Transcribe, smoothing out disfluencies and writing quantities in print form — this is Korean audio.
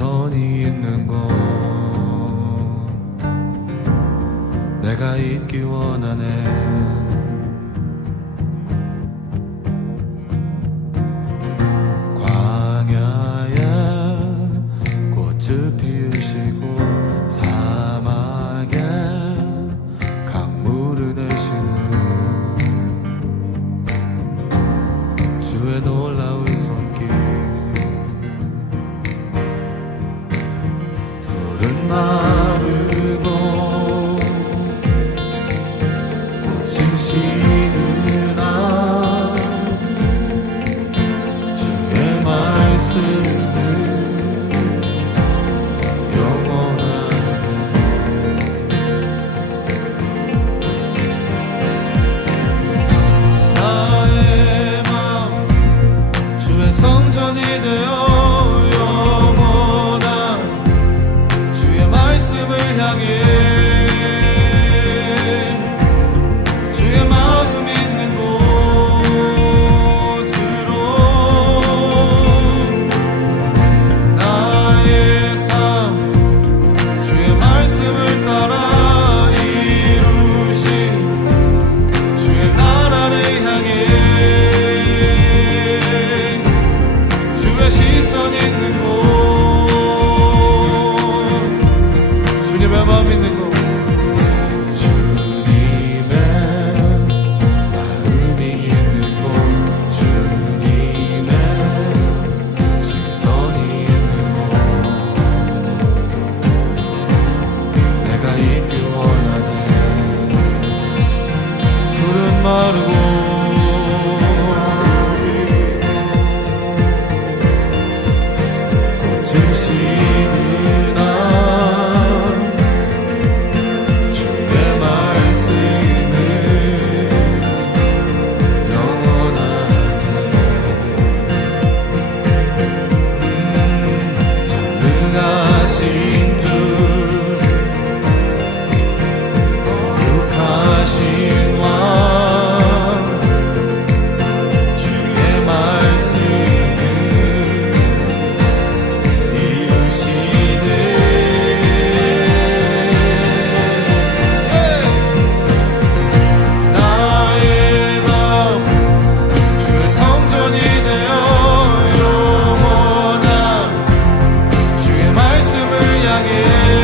시선이 있는 곳 내가 있기 원하네. 꽃을 피우시고 사막에 강물을 내시는 주의 놀라운 손길 푸른 마르고 꽃이 시는 날 주의 말씀을 성전이 되어 영원한 주의 말씀을 향해 주의 마음 있는 곳으로 나의 삶 주의 말씀을 따라 이루신 주의 나라를 향해 시선 있는 곳 주님의 마음 있는 곳 주님의 마음이 있는 곳 주님의 시선이 있는 곳 내가 있길 원하네. 푸른 마르고 주의 말씀을 향해